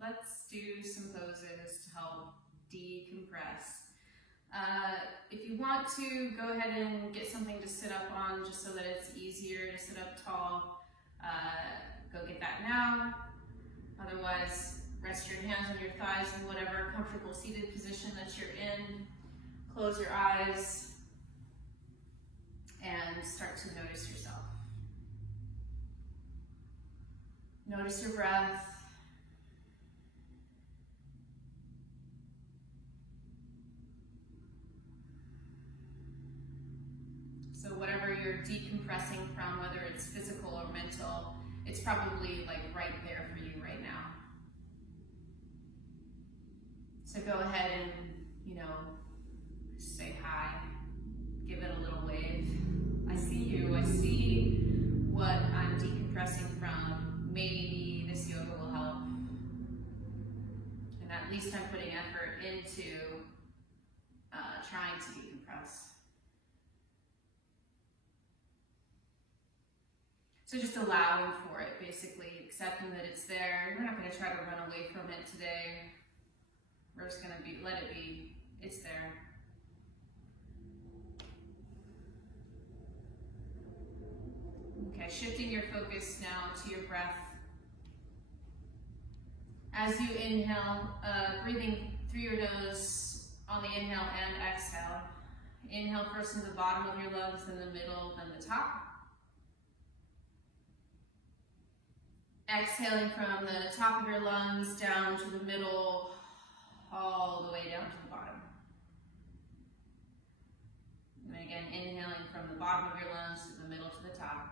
Let's do some poses to help decompress. If you want to, go ahead and get something to sit up on just so that it's easier to sit up tall. Go get that now. Otherwise, rest your hands on your thighs in whatever comfortable seated position that you're in. Close your eyes and start to notice yourself. Notice your breath. So whatever you're decompressing from, whether it's physical or mental, it's probably like right there for you right now. So go ahead and, say hi, give it a little wave. I see you, I see what I'm decompressing from. Maybe this yoga will help. And at least I'm putting effort into trying to decompress. So just allowing for it, basically, accepting that it's there. We're not going to try to run away from it today. We're just going to let it be. It's there. Okay, shifting your focus now to your breath. As you inhale, breathing through your nose on the inhale and exhale. Inhale first in the bottom of your lungs, then the middle, then the top. Exhaling from the top of your lungs down to the middle, all the way down to the bottom. And again, inhaling from the bottom of your lungs to the middle to the top.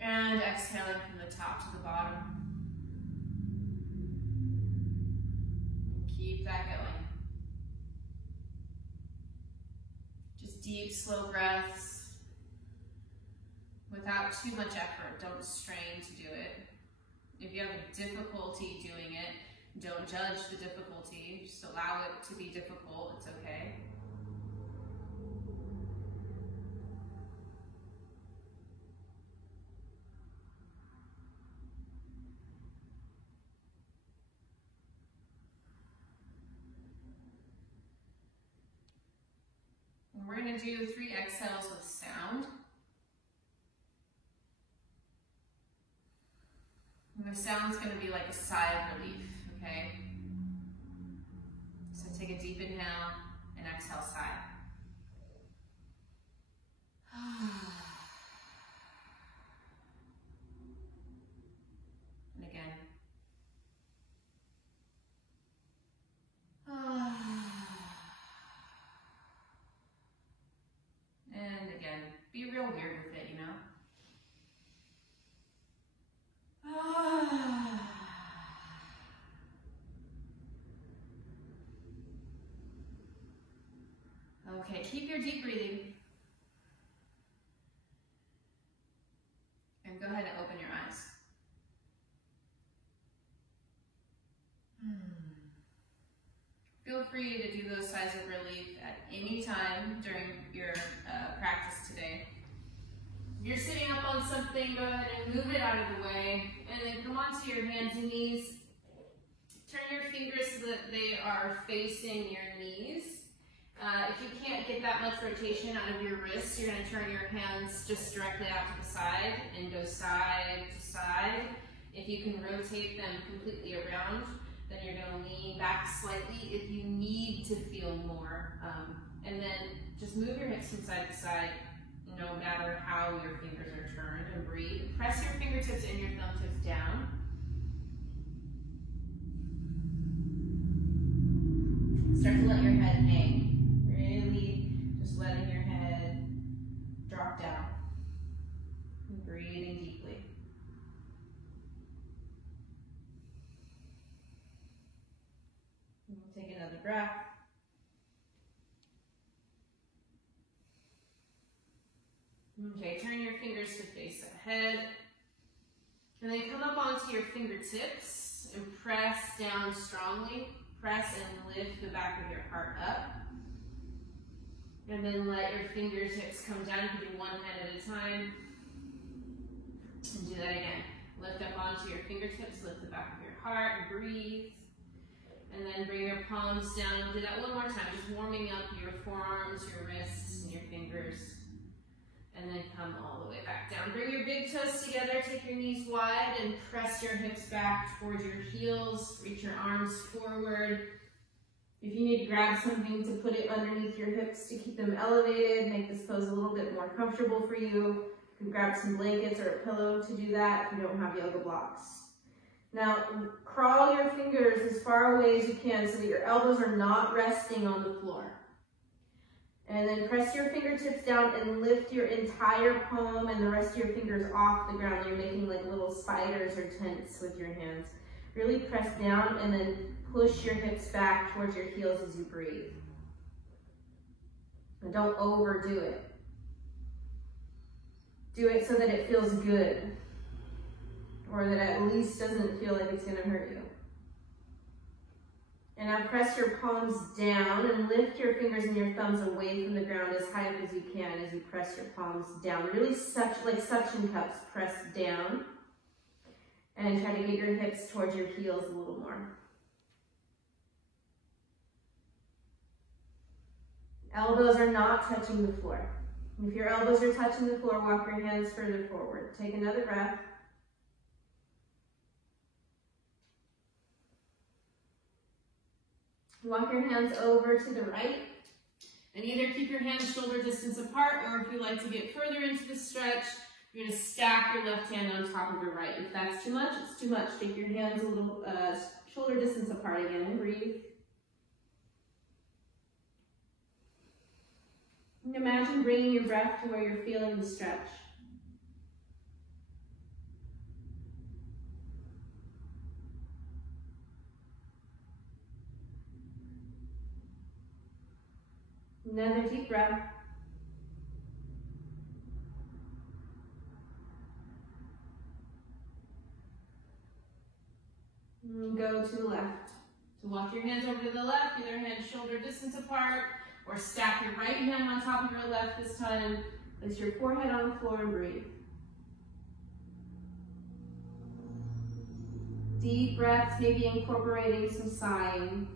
And exhaling from the top to the bottom. And keep that going. Just deep, slow breaths. Without too much effort, don't strain to do it. If you have a difficulty doing it, don't judge the difficulty. Just allow it to be difficult, it's okay. And we're going to do 3 exhales with sound. And the sound's going to be like a sigh of relief, okay? So take a deep inhale and exhale, sigh. And again. And again. Be real weird with it, Okay, keep your deep breathing. And go ahead and open your eyes. Feel free to do those sighs of relief at any time during your practice today. If you're sitting up on something, go ahead and move it out of the way, and then come onto your hands and knees. Turn your fingers so that they are facing your knees. If you can't get that much rotation out of your wrists, you're going to turn your hands just directly out to the side and go side to side. If you can rotate them completely around, then you're going to lean back slightly if you need to feel more. And then just move your hips from side to side, no matter how your fingers are turned, and breathe. Press your fingertips and your thumb tips down. Start to let your head hang. Really just letting your head drop down. And breathing deeply. And we'll take another breath. Okay, turn your fingers to face ahead. And then come up onto your fingertips and press down strongly. Press and lift the back of your heart up. And then let your fingertips come down. You can do one hand at a time. And do that again. Lift up onto your fingertips, lift the back of your heart, breathe. And then bring your palms down. We'll do that one more time, just warming up your forearms, your wrists, and your fingers. And then come all the way back down. Bring your big toes together, take your knees wide, and press your hips back towards your heels. Reach your arms forward. If you need to grab something to put it underneath your hips to keep them elevated, make this pose a little bit more comfortable for you. You can grab some blankets or a pillow to do that if you don't have yoga blocks. Now, crawl your fingers as far away as you can so that your elbows are not resting on the floor. And then press your fingertips down and lift your entire palm and the rest of your fingers off the ground. You're making like little spiders or tents with your hands. Really press down and then push your hips back towards your heels as you breathe. And don't overdo it. Do it so that it feels good, or that at least doesn't feel like it's going to hurt you. And now press your palms down and lift your fingers and your thumbs away from the ground as high up as you can as you press your palms down. Really like suction cups, press down. And try to get your hips towards your heels a little more. Elbows are not touching the floor. If your elbows are touching the floor, walk your hands further forward. Take another breath. Walk your hands over to the right. And either keep your hands shoulder distance apart, or if you like to get further into the stretch, you're going to stack your left hand on top of your right. If that's too much, it's too much. Take your hands a little shoulder distance apart again and breathe. And imagine bringing your breath to where you're feeling the stretch. Another deep breath. And go to the left. So walk your hands over to the left, either hands shoulder distance apart, or stack your right hand on top of your left this time. Place your forehead on the floor and breathe. Deep breaths, maybe incorporating some sighing.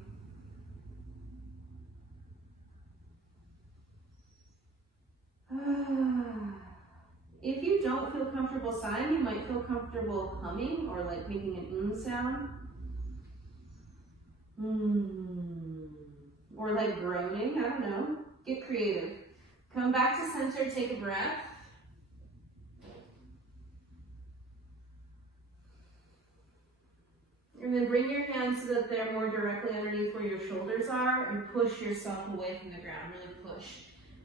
If you don't feel comfortable sighing, you might feel comfortable humming or like making an sound. Or like groaning, I don't know. Get creative. Come back to center, take a breath. And then bring your hands so that they're more directly underneath where your shoulders are, and push yourself away from the ground, really push.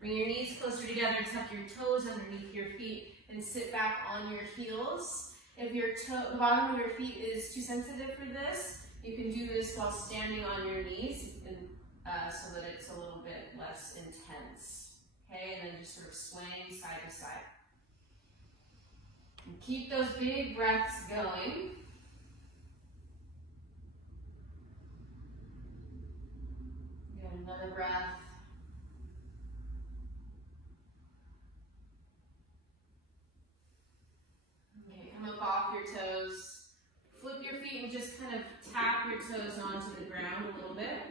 Bring your knees closer together, tuck your toes underneath your feet, and sit back on your heels. If the bottom of your feet is too sensitive for this, you can do this while standing on your knees, and, so that it's a little bit less intense. Okay, and then just sort of swaying side to side. And keep those big breaths going. Get another breath. Okay, come up off your toes. Flip your feet and just kind of tap your toes onto the ground a little bit.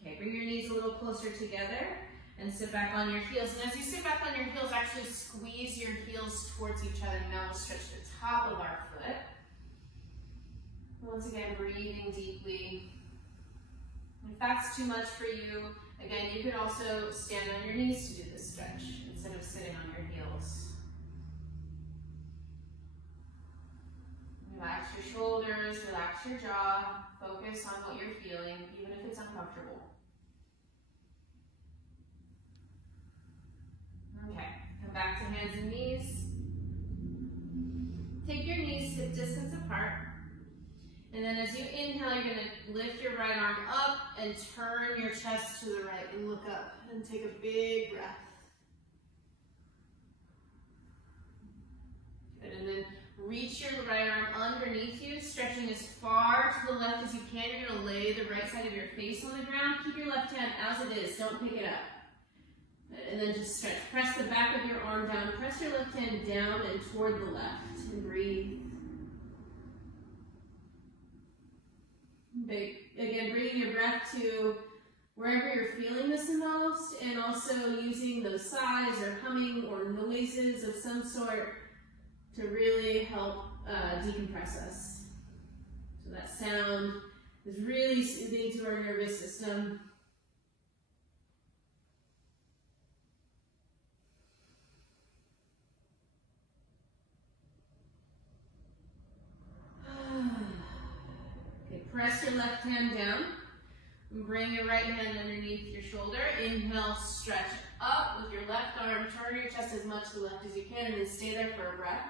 Okay, bring your knees a little closer together and sit back on your heels. And as you sit back on your heels, actually squeeze your heels towards each other. Now we'll stretch the top of our foot. Once again, breathing deeply. If that's too much for you, again, you could also stand on your knees to do this stretch instead of sitting on your heels. Relax your shoulders, relax your jaw, focus on what you're feeling, even if it's uncomfortable. Okay, come back to hands and knees. Take your knees hip distance apart. And then as you inhale, you're going to lift your right arm up and turn your chest to the right and look up and take a big breath. Good, and then reach your right arm underneath you, stretching as far to the left as you can. You're going to lay the right side of your face on the ground. Keep your left hand as it is. Don't pick it up. And then just stretch. Press the back of your arm down. Press your left hand down and toward the left. And breathe. Again, bringing your breath to wherever you're feeling this the most, and also using those sighs or humming or noises of some sort to really help decompress us. So that sound is really soothing to our nervous system. Okay, press your left hand down. And bring your right hand underneath your shoulder. Inhale, stretch up with your left arm. Turn your chest as much to the left as you can, and then stay there for a breath.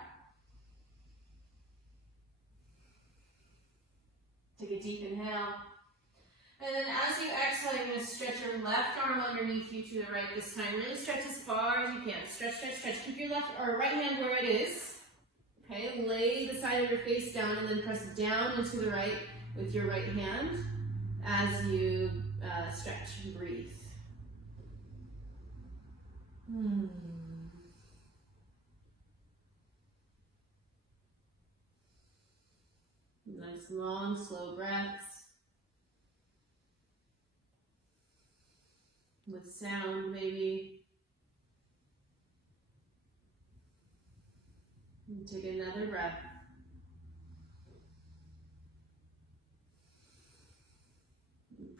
Take a deep inhale. And then as you exhale, you're going to stretch your left arm underneath you to the right this time. Really stretch as far as you can. Stretch, stretch, stretch. Keep your left or right hand where it is. Okay, lay the side of your face down and then press down and to the right with your right hand as you stretch and breathe. Nice long, slow breaths with sound maybe. And take another breath.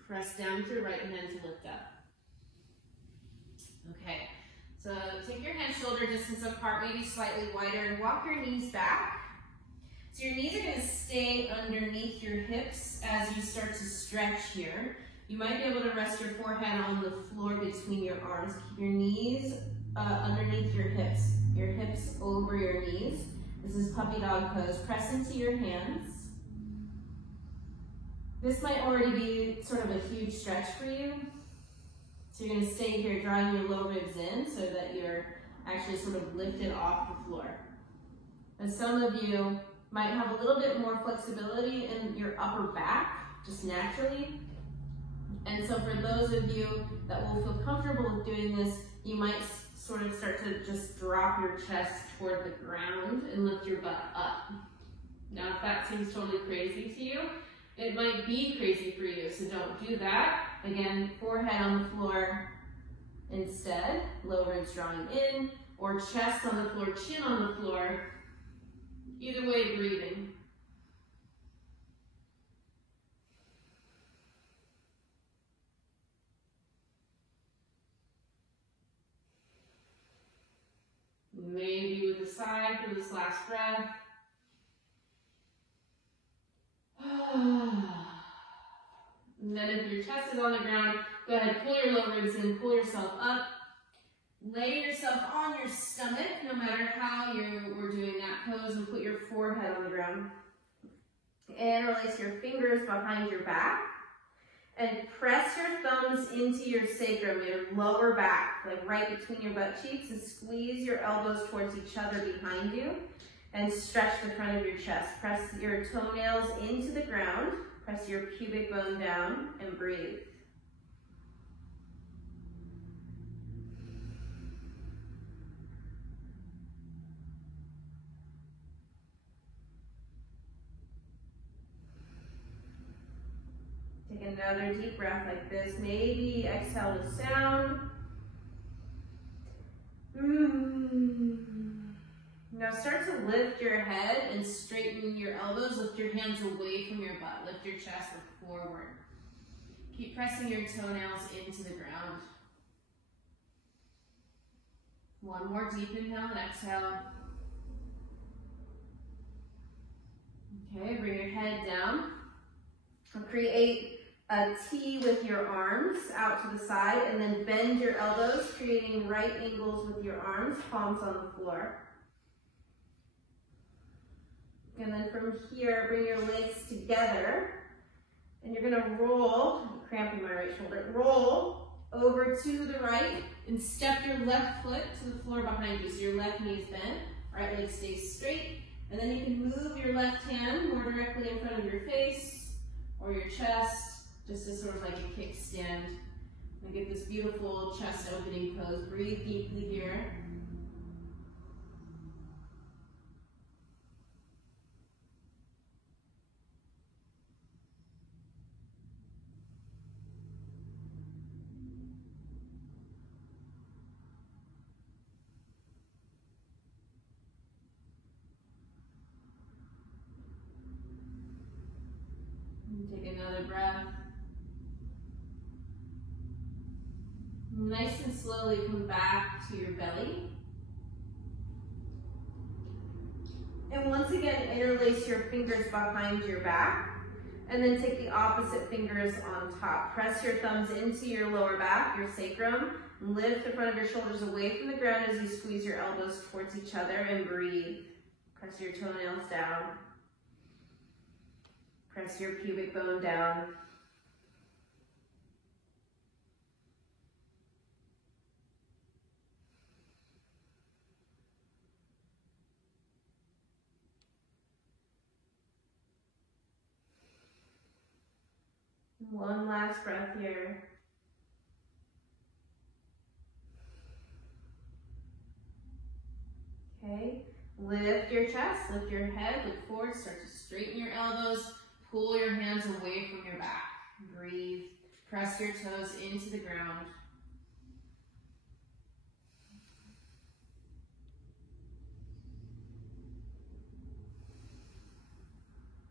Press down with your right hand to lift up. Okay, so take your hands shoulder distance apart, maybe slightly wider, and walk your knees back. So your knees are going to stay underneath your hips as you start to stretch here. You might be able to rest your forehead on the floor between your arms. Keep your knees underneath your hips over your knees. This is puppy dog pose. Press into your hands. This might already be sort of a huge stretch for you. So you're going to stay here, drawing your low ribs in so that you're actually sort of lifted off the floor. And some of you might have a little bit more flexibility in your upper back, just naturally. And so for those of you that will feel comfortable with doing this, you might sort of start to just drop your chest toward the ground and lift your butt up. Now, if that seems totally crazy to you, it might be crazy for you, so don't do that. Again, forehead on the floor instead, low ribs drawing in, or chest on the floor, chin on the floor. Either way, breathing. Maybe with a sigh for this last breath. And then if your chest is on the ground, go ahead, pull your low ribs in, pull yourself up. Lay yourself on your stomach, no matter how you were doing that pose, and put your forehead on the ground. And release your fingers behind your back. And press your thumbs into your sacrum, your lower back, like right between your butt cheeks, and squeeze your elbows towards each other behind you. And stretch the front of your chest. Press your toenails into the ground. Press your pubic bone down and breathe. Take another deep breath like this. Maybe exhale with sound. Now start to lift your head and straighten your elbows. Lift your hands away from your butt. Lift your chest forward. Keep pressing your toenails into the ground. One more deep inhale and exhale. Okay, bring your head down. Create a T with your arms out to the side, and then bend your elbows, creating right angles with your arms, palms on the floor. And then from here, bring your legs together, and you're gonna roll, I'm cramping my right shoulder, roll over to the right, and step your left foot to the floor behind you. So your left knee is bent, right leg stays straight, and then you can move your left hand more directly in front of your face, or your chest, just as sort of like a kickstand. And get this beautiful chest opening pose. Breathe deeply here. And take another breath. Nice and slowly come back to your belly. And once again, interlace your fingers behind your back. And then take the opposite fingers on top. Press your thumbs into your lower back, your sacrum. Lift the front of your shoulders away from the ground as you squeeze your elbows towards each other and breathe. Press your toenails down. Press your pubic bone down. One last breath here. Okay, lift your chest, lift your head, look forward, start to straighten your elbows, pull your hands away from your back. Breathe, press your toes into the ground.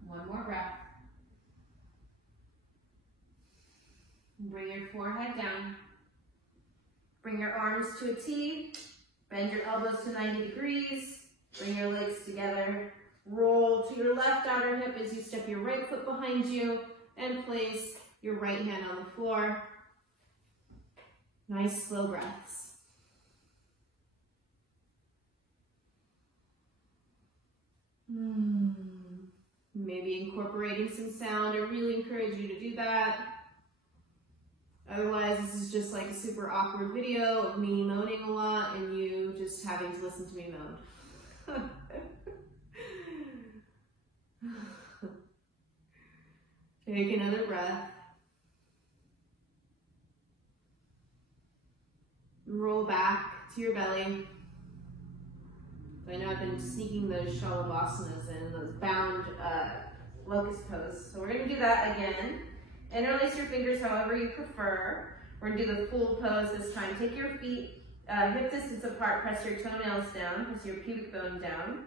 One more breath. Bring your forehead down. Bring your arms to a T. Bend your elbows to 90 degrees. Bring your legs together. Roll to your left outer hip as you step your right foot behind you and place your right hand on the floor. Nice slow breaths. Maybe incorporating some sound. I really encourage you to do that. Otherwise, this is just like a super awkward video of me moaning a lot and you just having to listen to me moan. Take another breath. Roll back to your belly. I know I've been sneaking those Shalabhasanas in, those bound locust pose. So we're going to do that again. Interlace your fingers however you prefer. We're going to do the full pose this time. Take your feet hip distance apart, press your toenails down, press your pubic bone down.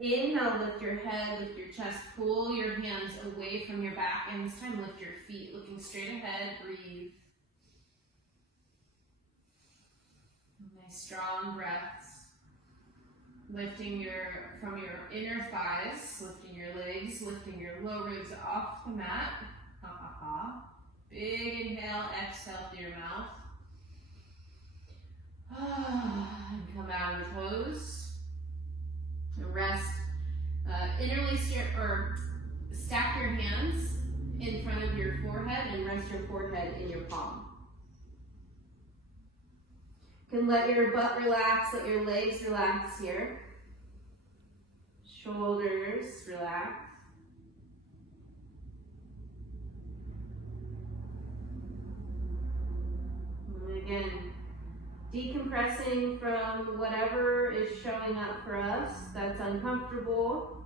Inhale, lift your head, lift your chest, pull your hands away from your back, and this time lift your feet, looking straight ahead, breathe. Nice strong breaths. Lifting from your inner thighs, lifting your legs, lifting your low ribs off the mat. Ha ha ha. Big inhale, exhale through your mouth. And come out of the pose. And rest. Interlace or stack your hands in front of your forehead and rest your forehead in your palm. You can let your butt relax, let your legs relax here. Shoulders relax. And again, decompressing from whatever is showing up for us that's uncomfortable,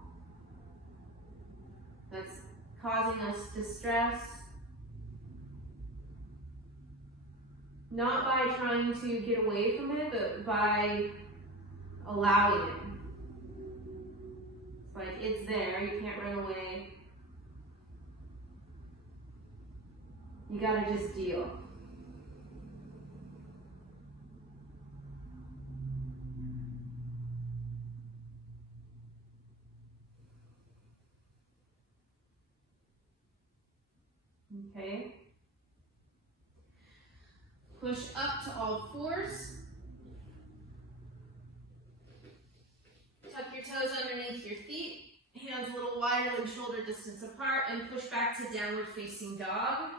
that's causing us distress. Not by trying to get away from it, but by allowing it. It's like it's there, you can't run away. You gotta just deal. Okay. Push up to all fours. Tuck your toes underneath your feet. Hands a little wider than shoulder distance apart, and push back to downward facing dog.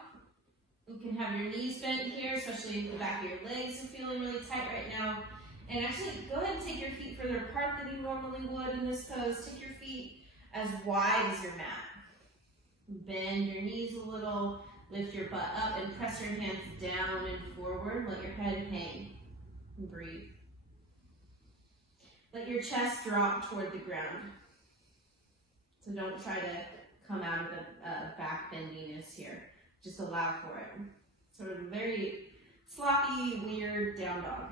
You can have your knees bent here, especially if the back of your legs are feeling really tight right now. And actually, go ahead and take your feet further apart than you normally would in this pose. Take your feet as wide as your mat. Bend your knees a little. Lift your butt up and press your hands down and forward. Let your head hang and breathe. Let your chest drop toward the ground. So don't try to come out of the back bendiness here. Just allow for it. Sort of a very sloppy, weird down dog.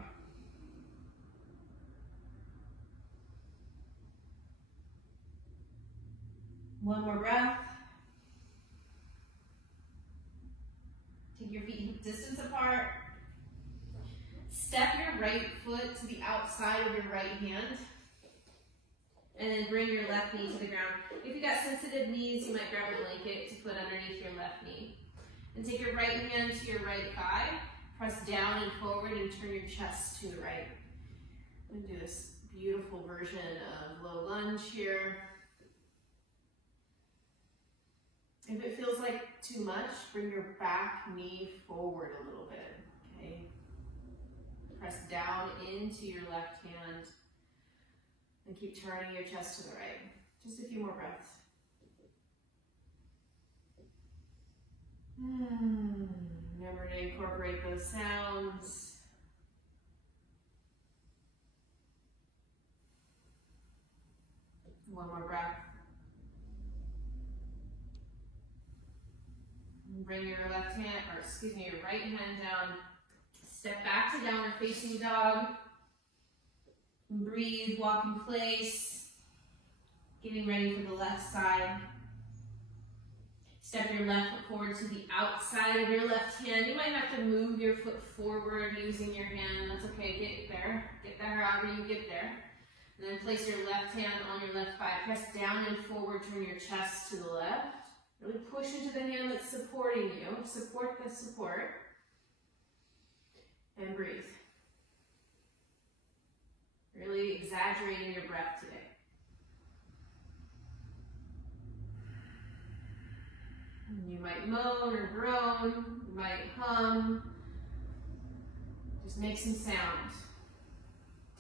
One more breath. Take your feet hip distance apart. Step your right foot to the outside of your right hand. And then bring your left knee to the ground. If you got sensitive knees, you might grab a blanket to put underneath your left knee. And take your right hand to your right thigh. Press down and forward and turn your chest to the right. And do this beautiful version of low lunge here. If it feels like too much, bring your back knee forward a little bit, okay? Press down into your left hand and keep turning your chest to the right. Just a few more breaths. Remember to incorporate those sounds. One more breath. Bring your left hand, or excuse me, your right hand down. Step back to downward facing dog. Breathe, walk in place. Getting ready for the left side. Step your left foot forward to the outside of your left hand. You might have to move your foot forward using your hand. That's okay, get there. Get there however you get there. And then place your left hand on your left thigh. Press down and forward, turn your chest to the left. Really push into the hand that's supporting you. Support the support. And breathe. Really exaggerating your breath today. You might moan or groan, you might hum. Just make some sound.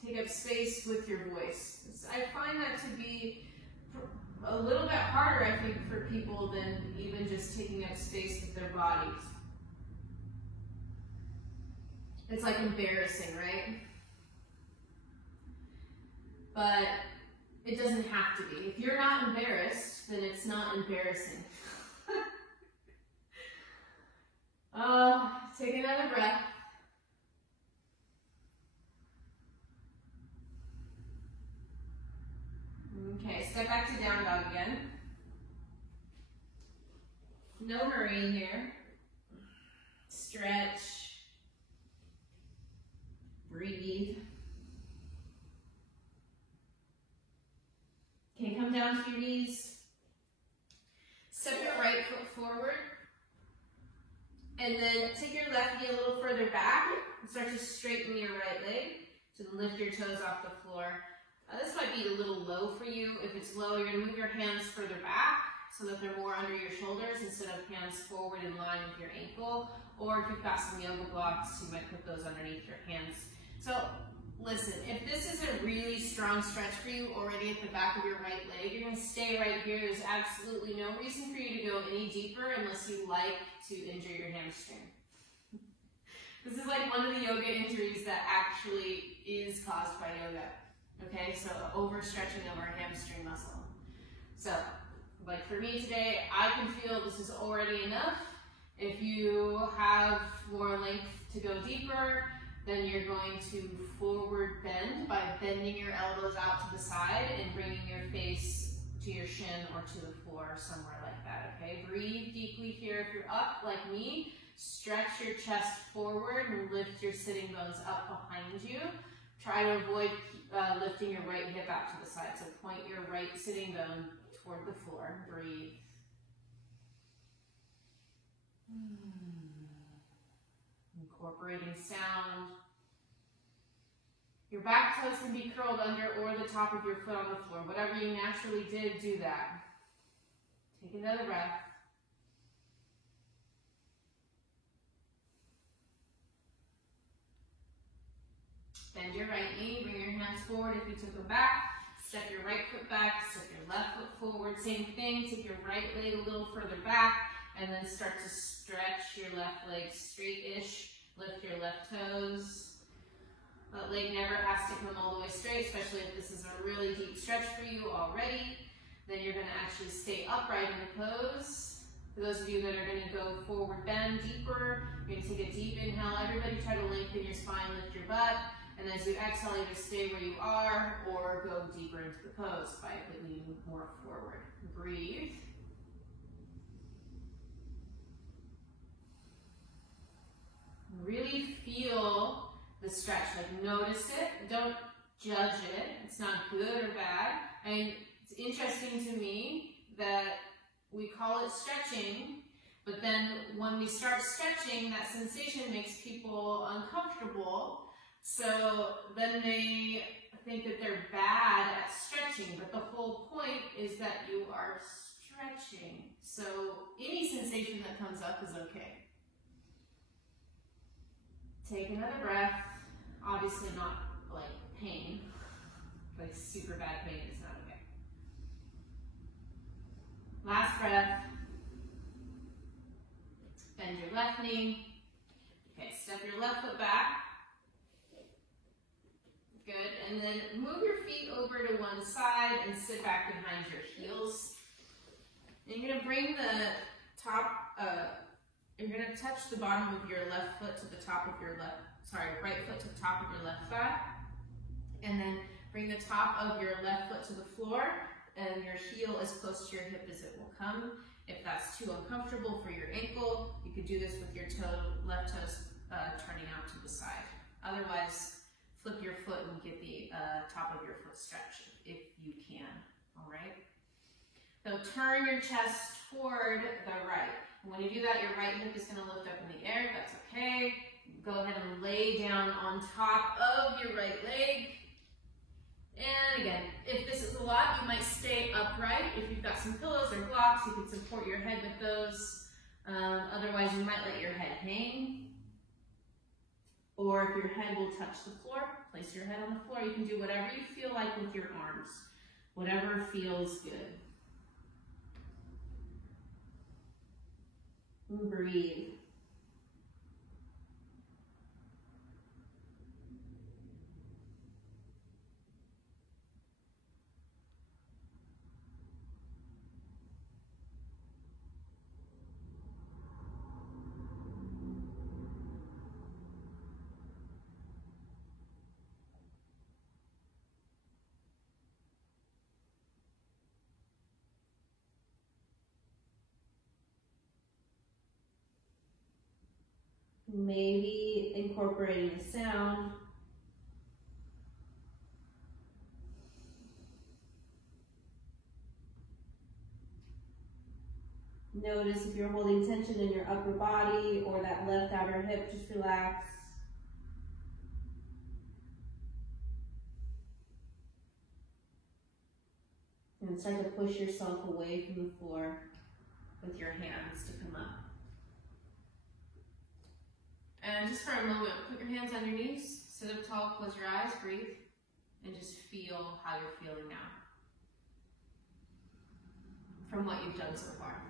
Take up space with your voice. I find that to be a little bit harder, I think, for people than even just taking up space with their bodies. It's like embarrassing, right? But it doesn't have to be. If you're not embarrassed, then it's not embarrassing. Take another breath. Okay, step back to down dog again. No hurrying here. Stretch. Breathe. Okay, come down to your knees. Step your right foot forward. And then take your left knee a little further back and start to straighten your right leg. So lift your toes off the floor. This might be a little low for you. If it's low, you're going to move your hands further back so that they're more under your shoulders instead of hands forward in line with your ankle. Or if you've got some yoga blocks, you might put those underneath your hands. So listen, if this is a really strong stretch for you already at the back of your right leg, you're going to stay right here. There's absolutely no reason for you to go any deeper unless you like to injure your hamstring. This is like one of the yoga injuries that actually is caused by yoga. Okay, so overstretching of our hamstring muscle. So, like for me today, I can feel this is already enough. If you have more length to go deeper, then you're going to forward bend by bending your elbows out to the side and bringing your face to your shin or to the floor, somewhere like that, okay? Breathe deeply here. If you're up like me, stretch your chest forward and lift your sitting bones up behind you. Try to avoid lifting your right hip out to the side. So point your right sitting bone toward the floor. Breathe. Incorporating sound. Your back toes can be curled under or the top of your foot on the floor. Whatever you naturally did, do that. Take another breath. Bend your right knee, bring your hands forward if you took them back. Step your right foot back, step your left foot forward. Same thing, take your right leg a little further back and then start to stretch your left leg straight-ish. Lift your left toes. That leg never has to come all the way straight, especially if this is a really deep stretch for you already. Then you're going to actually stay upright in the pose. For those of you that are going to go forward bend deeper, you're going to take a deep inhale. Everybody try to lengthen your spine, lift your butt. And as you exhale, either stay where you are or go deeper into the pose by leaning more forward. Breathe. Really feel the stretch, like notice it, don't judge it, it's not good or bad. And it's interesting to me that we call it stretching, but then when we start stretching, that sensation makes people uncomfortable. So then they think that they're bad at stretching, but the whole point is that you are stretching. So any sensation that comes up is okay. Take another breath. Obviously not like pain, like super bad pain is not okay. Last breath. Bend your left knee. Okay, step your left foot back. Good, and then move your feet over to one side and sit back behind your heels. And you're gonna bring the top, you're gonna touch the bottom of your left foot to the top of your right foot to the top of your left thigh. And then bring the top of your left foot to the floor and your heel as close to your hip as it will come. If that's too uncomfortable for your ankle, you could do this with your left toes turning out to the side. Otherwise, flip your foot and get the top of your foot stretched if you can, all right? So turn your chest toward the right. And when you do that, your right hip is gonna lift up in the air, that's okay. Go ahead and lay down on top of your right leg. And again, if this is a lot, you might stay upright. If you've got some pillows or blocks, you can support your head with those. Otherwise, you might let your head hang. Or if your head will touch the floor, place your head on the floor. You can do whatever you feel like with your arms. Whatever feels good. And breathe. Maybe incorporating a sound. Notice if you're holding tension in your upper body or that left outer hip, just relax. And start to push yourself away from the floor with your hands to come up. And just for a moment, put your hands on your knees, sit up tall, close your eyes, breathe, and just feel how you're feeling now from what you've done so far.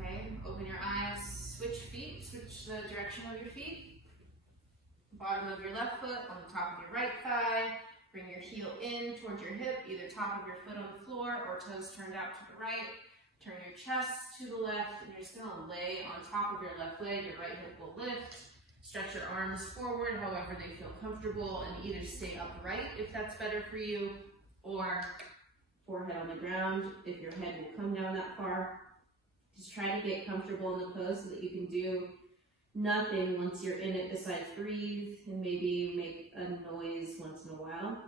Okay, open your eyes, switch feet, switch the direction of your feet. Bottom of your left foot on the top of your right thigh. Bring your heel in towards your hip, either top of your foot on the floor or toes turned out to the right. Turn your chest to the left, and you're just gonna lay on top of your left leg. Your right hip will lift. Stretch your arms forward however they feel comfortable, and either stay upright if that's better for you, or forehead on the ground if your head will come down that far. Just try to get comfortable in the pose so that you can do nothing once you're in it besides breathe and maybe make a noise once in a while.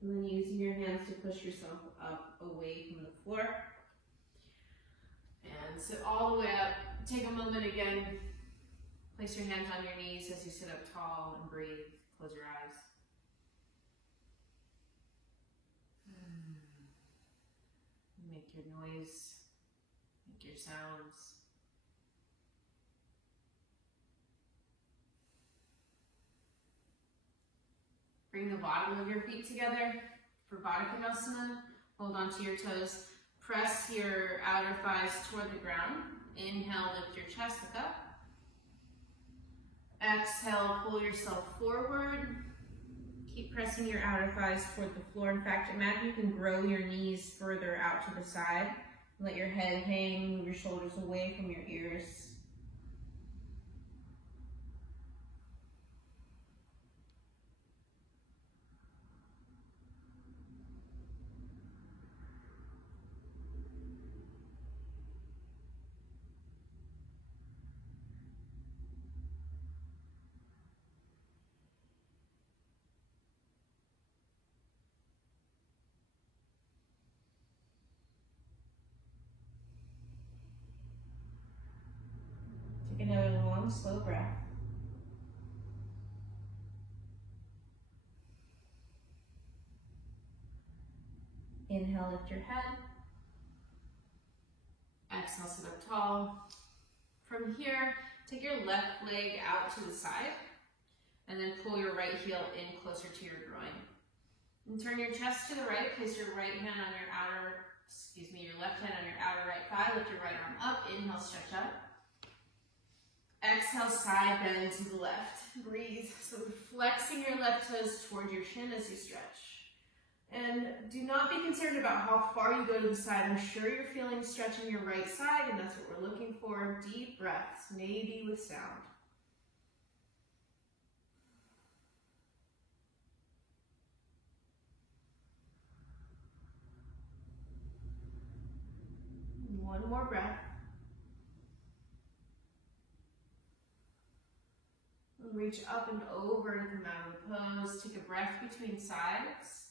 And then using your hands to push yourself up away from the floor. And sit all the way up. Take a moment again. Place your hands on your knees as you sit up tall and breathe. Close your eyes. Make your noise. Make your sounds. Bring the bottom of your feet together for Baddha Konasana. Hold onto your toes. Press your outer thighs toward the ground. Inhale, lift your chest, look up. Exhale, pull yourself forward. Keep pressing your outer thighs toward the floor. In fact, imagine you can grow your knees further out to the side. Let your head hang, move your shoulders away from your ears. Take another long, slow breath. Inhale, lift your head. Exhale, sit up tall. From here, take your left leg out to the side, and then pull your right heel in closer to your groin. And turn your chest to the right, place your right hand on your your left hand on your outer right thigh, lift your right arm up, inhale, stretch up. Exhale, side bend to the left. Breathe. So flexing your left toes toward your shin as you stretch. And do not be concerned about how far you go to the side. I'm sure you're feeling stretch in your right side, and that's what we're looking for. Deep breaths, maybe with sound. One more breath. Reach up and over to come out of the pose. Take a breath between sides.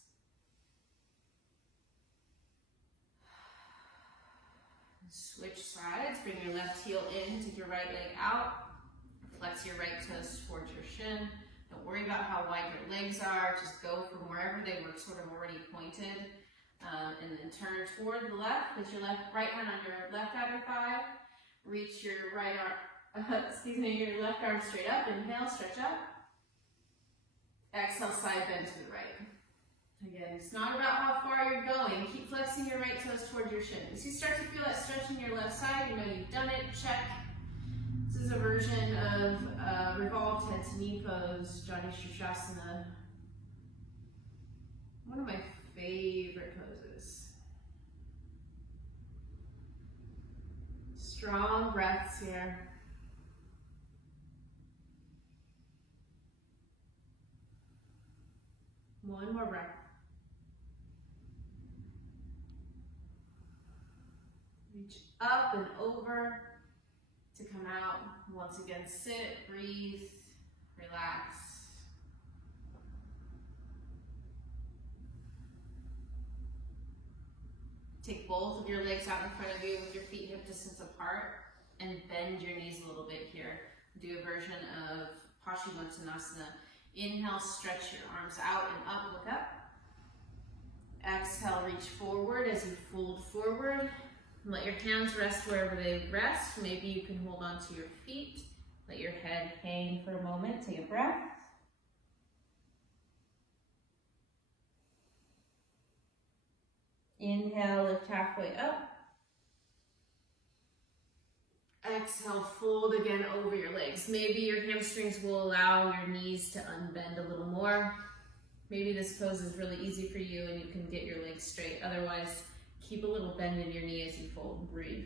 Switch sides. Bring your left heel in. Take your right leg out. Flex your right toes towards your shin. Don't worry about how wide your legs are. Just go from wherever they were sort of already pointed. And then turn toward the left. Place your right hand on your left outer thigh. Reach your your left arm straight up. Inhale, stretch up. Exhale, side bend to the right. Again, it's not about how far you're going. Keep flexing your right toes toward your shin. As you start to feel that stretch in your left side, you know you've done it. Check. This is a version of revolved head to knee pose, Jani Shirshasana. One of my favorite poses. Strong breaths here. One more breath. Reach up and over to come out. Once again, sit, breathe, relax. Take both of your legs out in front of you with your feet hip distance apart and bend your knees a little bit here. Do a version of Paschimottanasana. Inhale, stretch your arms out and up, look up. Exhale, reach forward as you fold forward. Let your hands rest wherever they rest. Maybe you can hold on to your feet. Let your head hang for a moment. Take a breath. Inhale, lift halfway up. Exhale, fold again over your legs. Maybe your hamstrings will allow your knees to unbend a little more. Maybe this pose is really easy for you and you can get your legs straight. Otherwise, keep a little bend in your knee as you fold and breathe.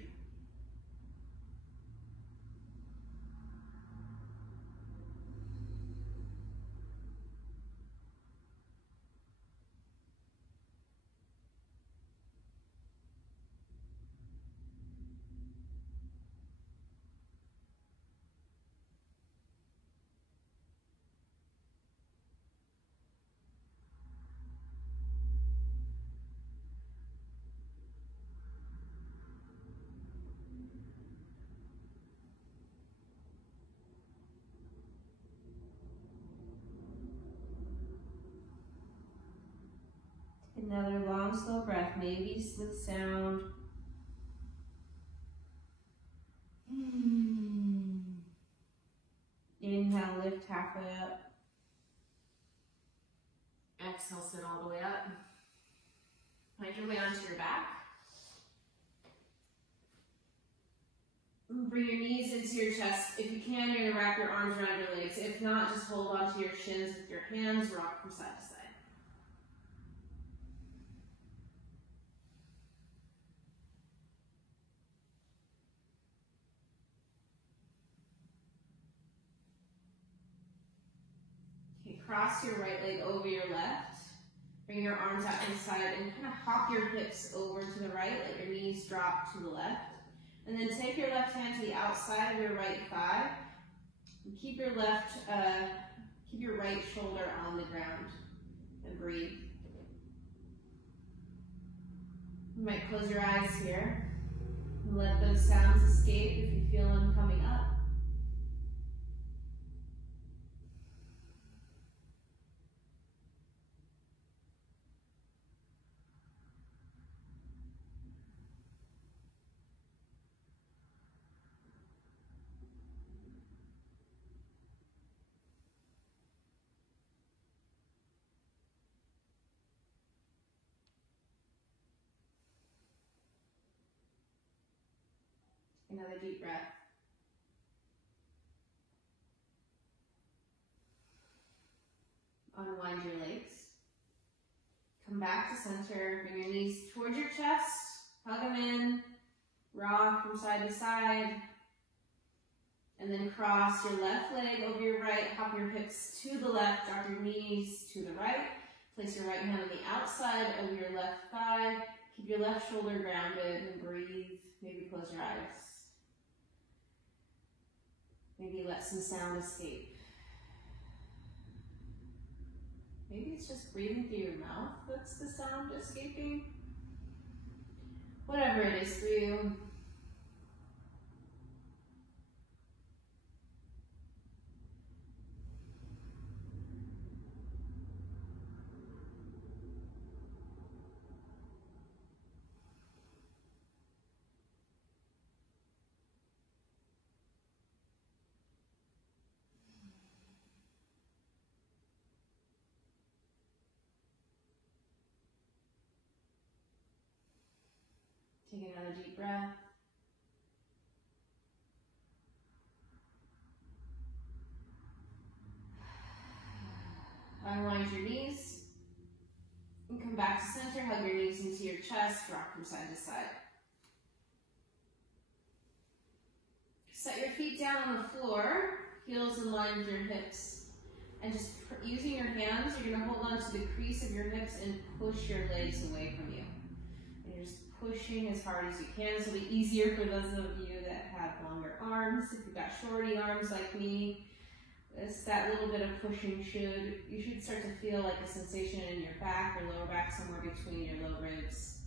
Another long, slow breath, maybe with sound. Inhale, lift halfway up. Exhale, sit all the way up. Find your way onto your back. Bring your knees into your chest. If you can, you're going to wrap your arms around your legs. If not, just hold onto your shins with your hands, rock from side to side. Okay, cross your right leg over your left. Bring your arms out to the side and kind of hop your hips over to the right. Let your knees drop to the left. And then take your left hand to the outside of your right thigh. And keep your right shoulder on the ground. And breathe. You might close your eyes here. And let those sounds escape if you feel them coming up. Another deep breath. Unwind your legs. Come back to center. Bring your knees towards your chest. Hug them in. Rock from side to side. And then cross your left leg over your right. Hop your hips to the left. Drop your knees to the right. Place your right hand on the outside of your left thigh. Keep your left shoulder grounded and breathe. Maybe close your eyes. Maybe let some sound escape. Maybe it's just breathing through your mouth that's the sound escaping. Whatever it is for you. Take another deep breath. Unwind your knees. And come back to center. Hug your knees into your chest. Rock from side to side. Set your feet down on the floor. Heels in line with your hips. And just using your hands, you're going to hold on to the crease of your hips and push your legs away from you. And you're just pushing as hard as you can. This will be easier for those of you that have longer arms. If you've got shorty arms like me, that little bit of pushing you should start to feel like a sensation in your back or lower back, somewhere between your low ribs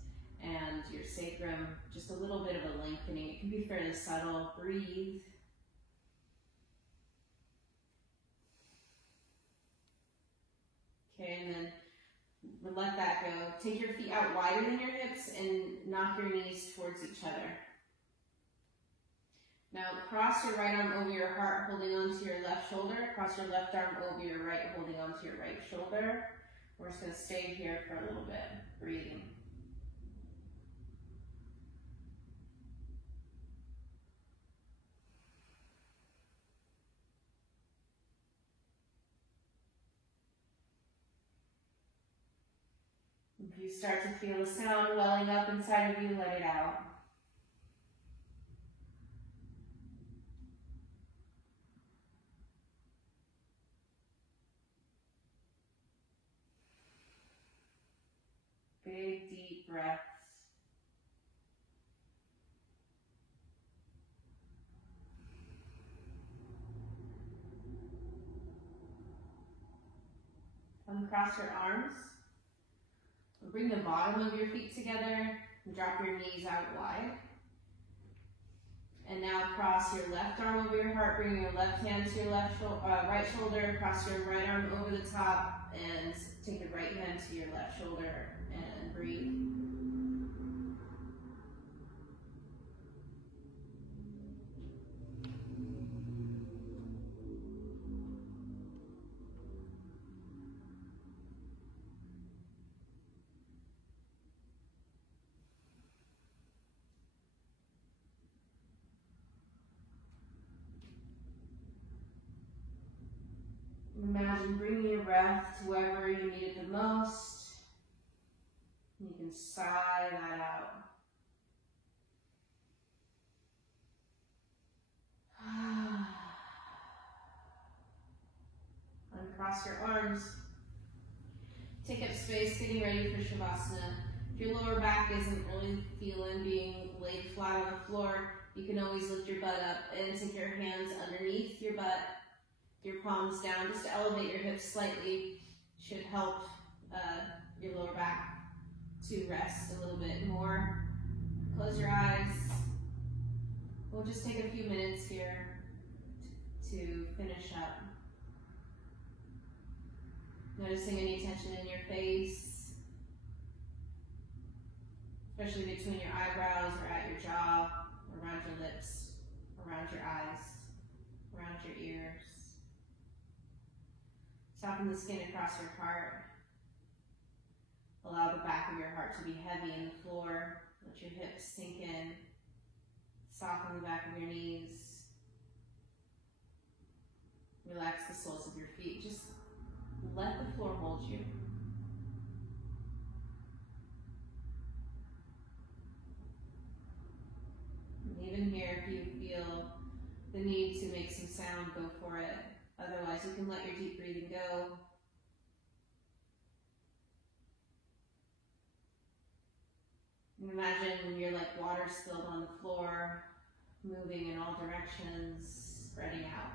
and your sacrum. Just a little bit of a lengthening. It can be fairly subtle. Breathe. Okay, and then let that go. Take your feet out wider than your hips and knock your knees towards each other. Now cross your right arm over your heart, holding onto your left shoulder. Cross your left arm over your right, holding onto your right shoulder. We're just going to stay here for a little bit, breathing. If you start to feel the sound welling up inside of you, let it out. Big, deep breaths. Uncross your arms. Bring the bottom of your feet together and drop your knees out wide. And now cross your left arm over your heart, bringing your left hand to your right shoulder, cross your right arm over the top, and take your right hand to your left shoulder, and breathe. Imagine bringing your breath to wherever you need it the most. You can sigh that out. Uncross your arms. Take up space, getting ready for Shavasana. If your lower back isn't really feeling being laid flat on the floor, you can always lift your butt up and take your hands underneath your butt, your palms down, just to elevate your hips slightly. Should help your lower back to rest a little bit more. Close your eyes. We'll just take a few minutes here to finish up. Noticing any tension in your face, especially between your eyebrows or at your jaw, around your lips, around your eyes, around your ears. Soften the skin across your heart. Allow the back of your heart to be heavy in the floor. Let your hips sink in. Soften the back of your knees. Relax the soles of your feet. Just let the floor hold you. And even here, if you feel the need to make some sound, go for it. Otherwise, you can let your deep breathing go. And imagine when you're like water spilled on the floor, moving in all directions, spreading out.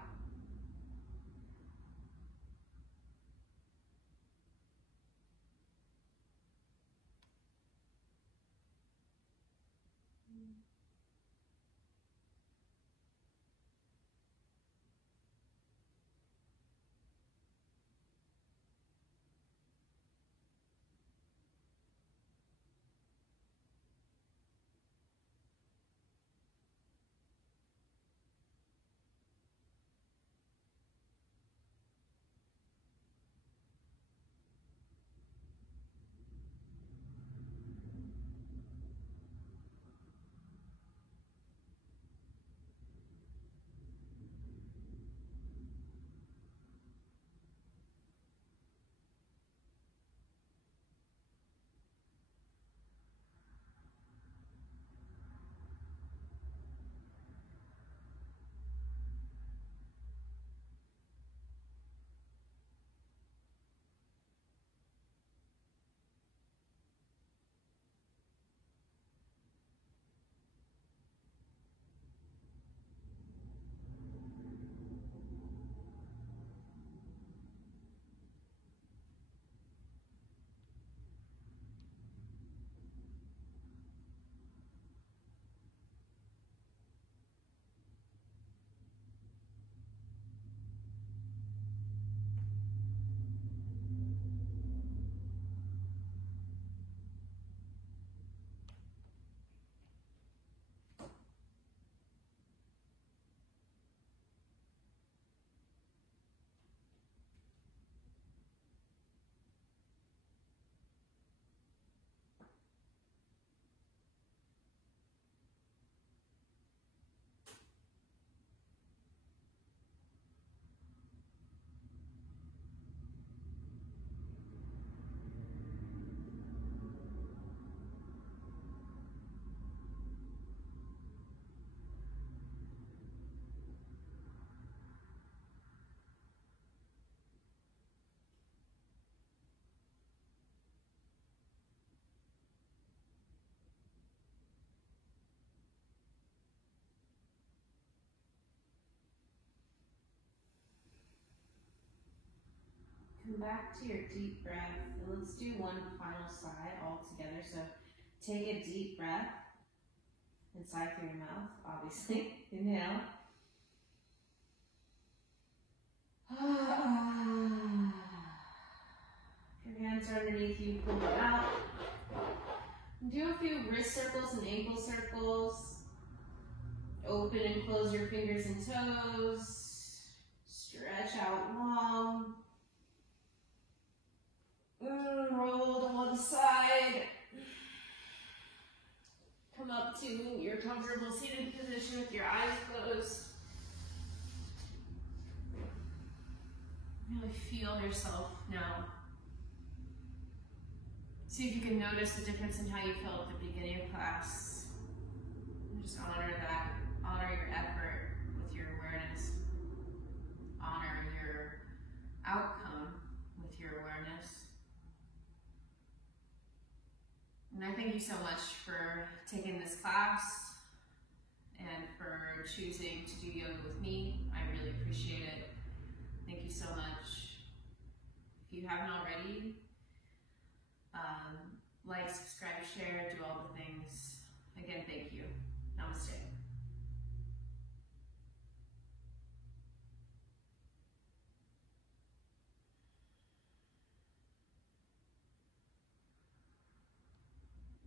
Come back to your deep breath, and let's do one final side all together. So take a deep breath, and sigh through your mouth, obviously. Inhale. Your hands are underneath you, pull them out. Do a few wrist circles and ankle circles. Open and close your fingers and toes. Stretch out long. Roll to one side. Come up to your comfortable seated position with your eyes closed. Really feel yourself now. See if you can notice the difference in how you felt at the beginning of class. And just honor that. Honor your effort with your awareness. Honor your outcome with your awareness. And I thank you so much for taking this class and for choosing to do yoga with me. I really appreciate it. Thank you so much. If you haven't already, like, subscribe, share, do all the things. Again, thank you. Namaste.